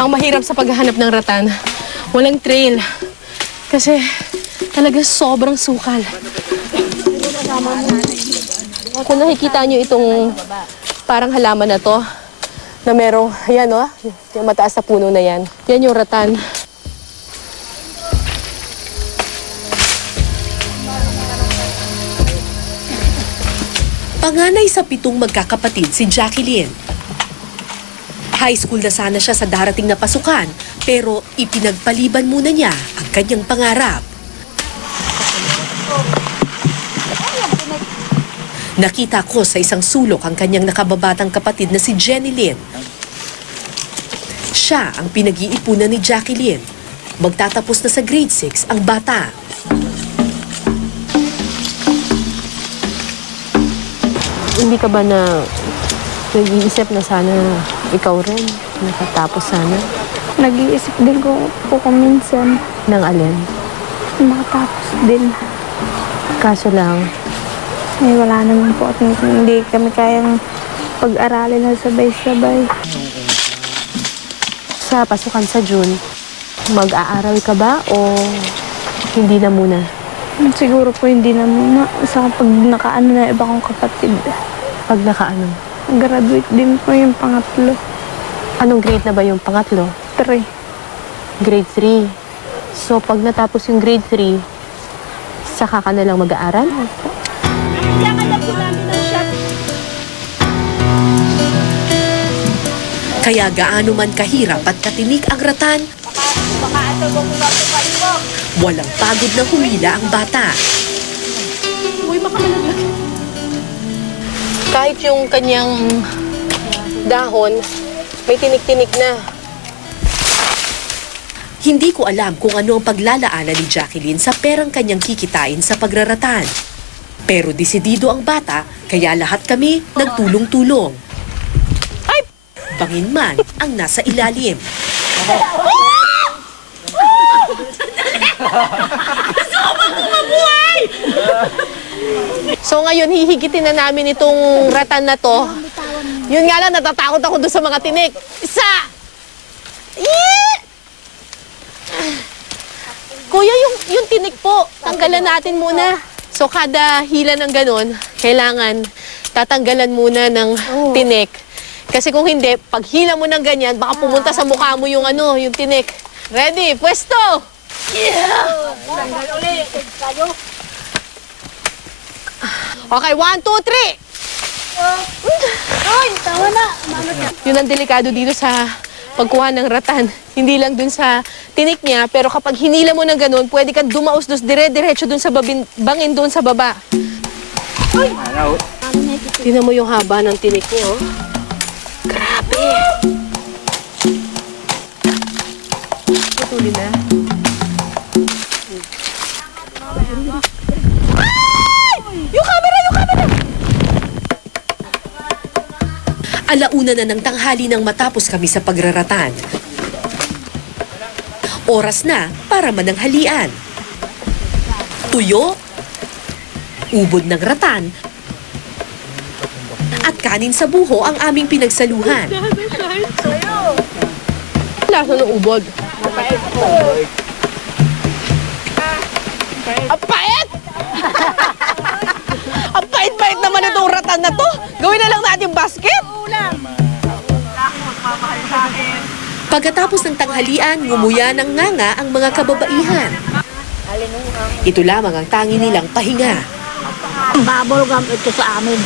Ang mahirap sa paghahanap ng ratan, walang trail. Kasi talaga sobrang sukal. Kung nakikita nyo itong parang halaman na to, na merong, ayan o, yung mataas na puno na yan. Yan yung ratan. Panganay sa pitong magkakapatid si Jacqueline. High school na sana siya sa darating na pasukan, pero ipinagpaliban muna niya ang kanyang pangarap. Nakita ko sa isang sulok ang kanyang nakababatang kapatid na si Jenny Lynn. Siya ang pinag-iipunan ni Jacqueline. Magtatapos na sa grade 6 ang bata. Hindi ka ba na nag-iisip na sana ikaw rin nakatapos sana Nag-iisip din ko po kung minsan ng alin? makatapos din. Kaso lang, Ay, wala naman po at hindi kami kayang pag-aralin na sabay-sabay. sa pasukan sa June, mag-aaral ka ba o hindi na muna? Siguro po hindi na muna sa pag nakaano na iba kong kapatid. Pag nakaano? Graduate din po yung pangatlo. Anong grade na ba yung pangatlo? Three. Grade 3. So, pag natapos yung grade 3, saka ka na lang mag-aaral? Kaya gaano man kahirap at katinik ang ratan, walang pagod na humila ang bata. Kahit yung kanyang dahon, may tinik-tinik na. Hindi ko alam kung ano ang paglalaanan ni Jacqueline sa perang kanyang kikitain sa pagraratan. Pero desidido ang bata, kaya lahat kami nagtulong-tulong. Ay! Bangin man ang nasa ilalim. So ngayon, hihigitin na namin itong ratan na to. Yun nga lang, natatakot ako doon sa mga tinik. Isa! Yee! Kuya, yung, yung tinik po, tanggalan natin muna. So kada hila ng ganun, kailangan tatanggalan muna ng tinik. Kasi kung hindi, pag hila mo ng ganyan, baka pumunta sa mukha mo yung ano, yung tinik. Ready? Pwesto! Okay, one, two, three! Yun ang delikado dito sa pagkuha ng ratan. Hindi lang dun sa tinik niya, pero kapag hinila mo ng ganun, pwede kang dumaos dos dire-diretso dun sa babin, bangin dun sa baba. Tingnan mo yung haba ng tinik niya, oh. Grabe! Putulin na. Alauna na ng tanghali nang matapos kami sa pagraratan. Oras na para mananghalian. Tuyo, ubod ng ratan, at kanin sa buho ang aming pinagsaluhan. Lasa ng ubod. Ang pait! Ang pait-pait naman itong ratan na to. Gawin na lang natin basket. Pagkatapos ng tanghalian, ngumuya ng nganga ang mga kababaihan. Ito lamang ang tangi nilang pahinga. Babalgam ito sa amin.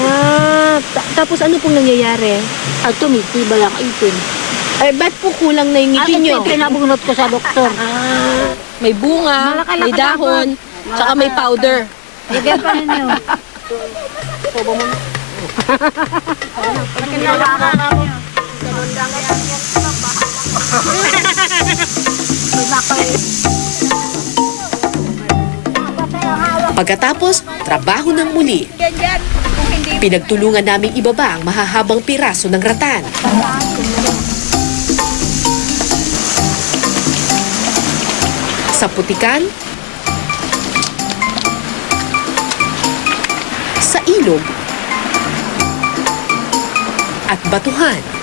Ah, tapos ano pong nangyayari? At tumitiba lang itin. Eh, ba't po kulang na yung ngiti nyo? ito, pinabunot ko sa doktor. Ah, may bunga, may dahon, tsaka may powder. Lagyan pa ninyo. Pagkatapos, trabaho ng muli. Pinagtulungan naming ibaba ang mahahabang piraso ng ratan. Sa putikan, ilog, at batuhan.